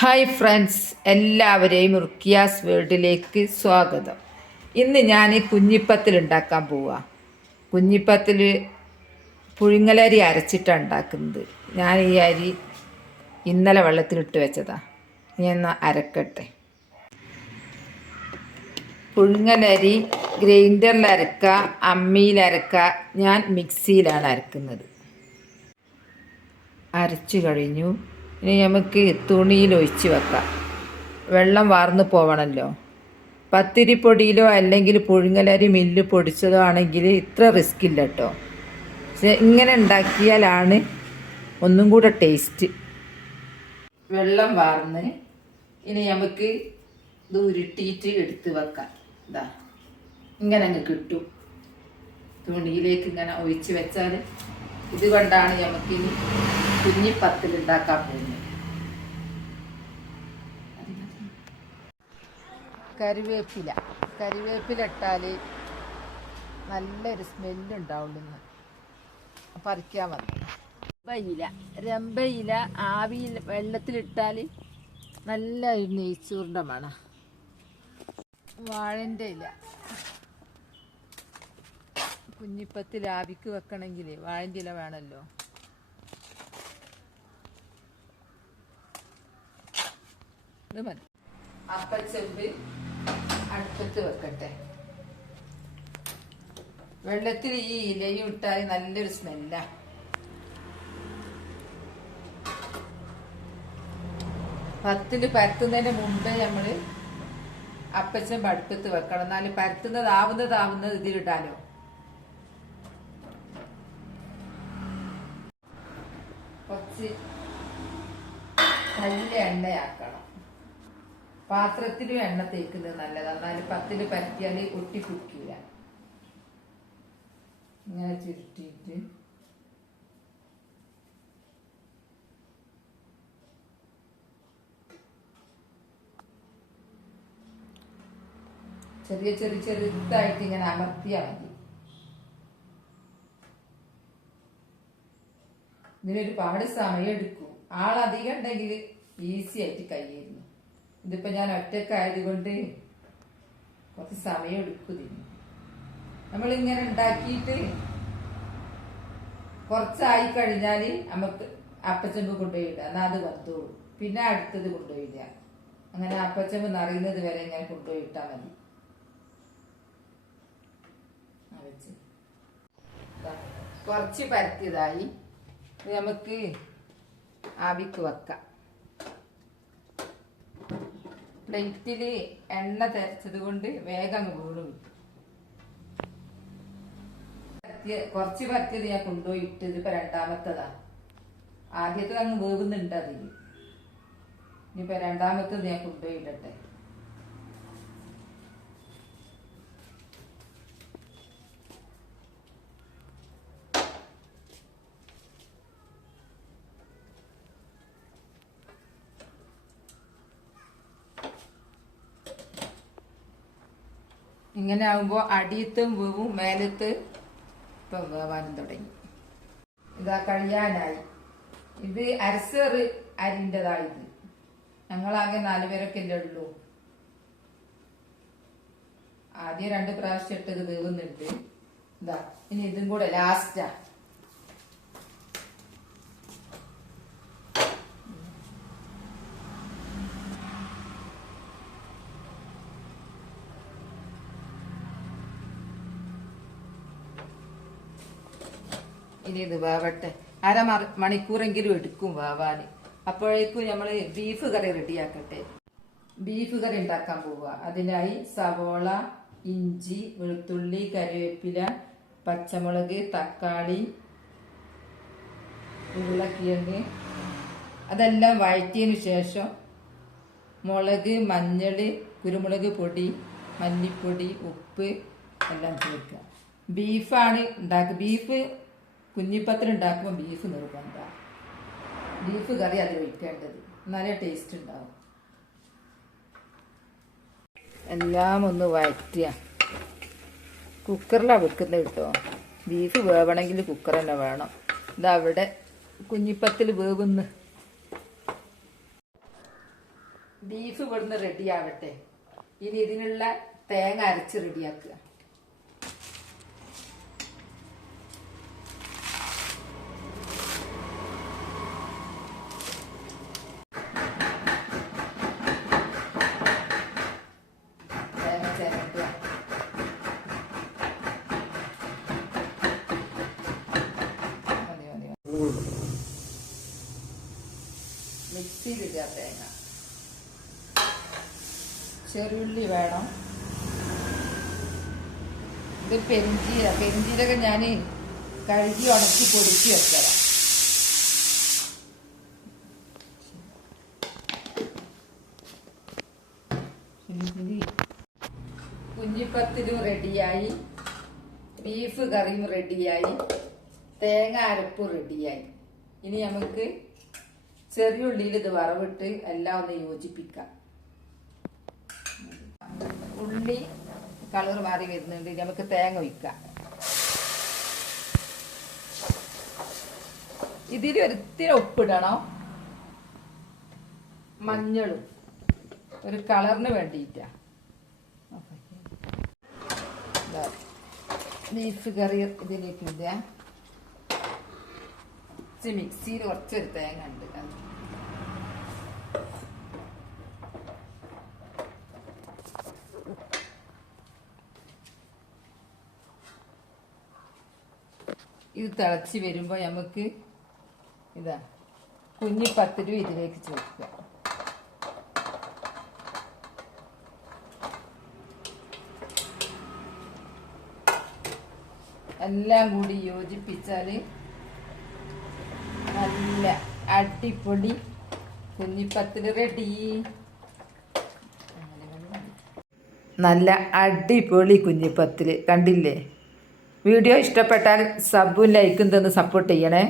Hi friends, എല്ലാവരെയും റുക്കിയാസ് വേൾഡിലേക്ക് സ്വാഗതം. ഇന്ന് ഞാൻ കുഞ്ഞിപ്പത്തിൽ ഉണ്ടാക്കാൻ പോവുക. കുഞ്ഞിപ്പത്തിൽ പുഴുങ്ങലരി അരച്ചിട്ടാണ് ഉണ്ടാക്കുന്നത്. ഞാൻ ഈ അരി ഇന്നലെ വെള്ളത്തിലിട്ട് വെച്ചതാണ്. ഞാൻ അരക്കട്ടെ. പുഴുങ്ങലരി ഗ്രൈൻഡറിൽ അരക്കുക, അമ്മിയിൽ അരക്കുക. ഞാൻ മിക്സിയിലാണ് അരക്കുന്നത്. അരച്ചു കഴിഞ്ഞു. ഇനി നമുക്ക് തുണിയിൽ ഒഴിച്ച് വെക്കാം. വെള്ളം വാർന്നു പോവണമല്ലോ. പത്തിരിപ്പൊടിയിലോ അല്ലെങ്കിൽ പുഴുങ്ങലരി മില്ല് പൊടിച്ചതോ ആണെങ്കിൽ ഇത്ര റിസ്ക് ഇല്ല കേട്ടോ. പക്ഷെ ഇങ്ങനെ ഉണ്ടാക്കിയാലാണ് ഒന്നും കൂടെ ടേസ്റ്റ്. വെള്ളം വാർന്ന് ഇനി നമുക്ക് ഇത് ഉരുട്ടിയിട്ട് എടുത്ത് വെക്കാം. ഇതാ ഇങ്ങനെ അങ്ങ് കിട്ടും. തുണിയിലേക്ക് ഇങ്ങനെ ഒഴിച്ച് വെച്ചാൽ ഇത് കൊണ്ടാണ് നമുക്കിനി കുഞ്ഞിപ്പത്തിൽ ഉണ്ടാക്കാൻ പോകുന്നത്. കരിവേപ്പില ഇട്ടാൽ നല്ലൊരു സ്മെല്ലുണ്ടാവുള്ളൂ. പറിക്കാൻ വന്നു രമ്പയില ആവിയിൽ വെള്ളത്തിലിട്ടാൽ നല്ല നെയ്ച്ചൂറിൻ്റെ മണം. വാഴൻ്റെ ഇല കുഞ്ഞിപ്പത്തിൽ ആവിക്ക് വെക്കണമെങ്കിൽ വാഴൻ്റെ ഇല വേണമല്ലോ. ഇത് മതി. അപ്പച്ചെമ്പ് അടുപ്പത്ത് വെക്കട്ടെ. വെള്ളത്തിൽ ഈ ഇലയും ഇട്ടാൽ നല്ലൊരു സ്മെല്ലാ. പത്തില് പരത്തുന്നതിന് മുമ്പേ നമ്മൾ അപ്പച്ചെമ്പ് അടുപ്പത്ത് വെക്കണം. എന്നാലും പരത്തുന്നതാവുന്നത് ഇതിലിട്ടാലോ. കുറച്ച് നല്ല എണ്ണയാക്കണം. പാത്രത്തിലും എണ്ണ തേക്കുന്നത് നല്ലതാണ്. എന്നാലും പത്തിൽ പരത്തിയാൽ ഒട്ടിപ്പിടിക്കൂല. ഇങ്ങനെ ചുരുട്ടിയിട്ട് ചെറുതായിട്ട് ഇങ്ങനെ അമർത്തിയാൽ മതി. ഇതിനൊരുപാട് സമയം എടുക്കും. ആളധികം ഉണ്ടെങ്കിൽ ഈസി ആയിട്ട് കഴിയുന്നു. ഇതിപ്പോ ഞാൻ ഒറ്റക്കായതുകൊണ്ട് കുറച്ച് സമയം എടുക്കും. നമ്മളിങ്ങനെ ഉണ്ടാക്കിയിട്ട് കുറച്ചായി കഴിഞ്ഞാൽ നമുക്ക് അപ്പച്ചെമ്പ് കൊണ്ടുപോയില്ല. എന്നാൽ അത് വന്നോളൂ. പിന്നെ അടുത്തത് കൊണ്ടുപോയില്ല. അങ്ങനെ അപ്പച്ചെമ്പ് നിറയുന്നത് വരെ ഞാൻ കൊണ്ടുപോയിട്ടാൽ മതി. കുറച്ച് പരത്തിയതായി നമുക്ക് ആവിക്ക് വെക്കാം. പ്ലേറ്റിൽ എണ്ണ തേച്ചത് കൊണ്ട് വേഗം വീണു. കുറച്ച് പരത്തിയത് ഞാൻ കൊണ്ടുപോയിട്ട് ഇതിപ്പോ രണ്ടാമത്തതാ. ആദ്യത്തെ അങ്ങ് വേവുന്നുണ്ട് അതിന്. ഇനിയിപ്പോ രണ്ടാമത്തത് ഞാൻ കൊണ്ടുപോയിട്ടെ. ഇങ്ങനെ ആകുമ്പോൾ അടിയത്തും വേവും മേലത്ത് ഇപ്പം വേവാനും തുടങ്ങി. ഇതാ കഴിയാനായി. ഇത് അരസേറ് അരിൻ്റെതായത്. ഞങ്ങളാകെ 4 പേരൊക്കെ അല്ലേ ഉള്ളൂ. ആദ്യം 2 പ്രാവശ്യം ഇട്ടത് വേവുന്നുണ്ട്. ഇതാ ഇനി ഇതും കൂടെ ലാസ്റ്റാ. ഇനി ഇത് വേവട്ടെ. മണിക്കൂറെങ്കിലും എടുക്കും വേവാൻ. അപ്പോഴേക്കും നമ്മൾ ബീഫ് കറി റെഡിയാക്കട്ടെ. ബീഫ് കറി ഉണ്ടാക്കാൻ പോവുക. അതിനായി സവോള, ഇഞ്ചി, വെളുത്തുള്ളി, കറിവേപ്പില, പച്ചമുളക്, തക്കാളി, ഉരുളക്കിഴങ്ങ് അതെല്ലാം വഴറ്റിയതിനു ശേഷം മുളക്, മഞ്ഞൾ, കുരുമുളക് പൊടി, മല്ലിപ്പൊടി, ഉപ്പ് എല്ലാം ചേർക്കുക. ബീഫാണ് ഉണ്ടാക്കുക. ബീഫ് കുഞ്ഞിപ്പത്തിൽ ഉണ്ടാക്കുമ്പോൾ ബീഫ് നിർബന്ധ. ബീഫ് കറി അതിൽ ഒഴിക്കേണ്ടത്. എന്നാലേ ടേസ്റ്റ് ഉണ്ടാവും. എല്ലാം ഒന്ന് വഴറ്റുക. കുക്കറിലാണ് വെക്കുന്നത് കേട്ടോ. ബീഫ് വേവണമെങ്കിൽ കുക്കർ തന്നെ വേണം. ഇതവിടെ കുഞ്ഞിപ്പത്തിൽ വേവുന്ന്. ബീഫ് ഇവിടുന്ന് റെഡി ആവട്ടെ. ഇനി ഇതിനുള്ള തേങ്ങ അരച്ച് റെഡിയാക്കുക. തേങ്ങ ചേർക്കുക. മിക്സിയിലിടുക തേങ്ങ. ചെറുള്ളി വേണം. ഇത് പെരിഞ്ചീരകം ഞാൻ കഴുകി ഉണക്കി പൊടിച്ച് വെച്ചതാണ്. കുഞ്ഞിപ്പത്തിലും റെഡിയായി, ബീഫ് കറിയും റെഡിയായി, തേങ്ങ അരപ്പും റെഡിയായി. ഇനി നമുക്ക് ചെറിയ ഉള്ളിയിൽ ഇത് വറവിട്ട് എല്ലാം ഒന്ന് യോജിപ്പിക്കാം. ഉള്ളി കളർ മാറി വരുന്നുണ്ട്. നമുക്ക് തേങ്ങ ഒഴിക്കാം. ഇതിൽ ഒരിത്തിരി ഉപ്പിടണം, മഞ്ഞളും ഒരു കളറിന് വേണ്ടിയിട്ടാ. ബീഫ് കറി ഇതിലേക്ക് ഇടുക. മിക്സിയിൽ കുറച്ചൊരു തേങ്ങ ഉണ്ട്. ഇത് തിളച്ച് വരുമ്പോൾ നമുക്ക് ഇതാ കുഞ്ഞിപ്പത്തിലും ഇതിലേക്ക് ചേർക്കുക. എല്ലാം കൂടി യോജിപ്പിച്ചാൽ നല്ല അടിപൊളി കുഞ്ഞിപ്പത്തില് റെഡി. നല്ല അടിപൊളി കുഞ്ഞിപ്പത്തില് കണ്ടില്ലേ? വീഡിയോ ഇഷ്ടപ്പെട്ടാൽ സബും ലൈക്കും തന്ന് സപ്പോർട്ട് ചെയ്യണേ.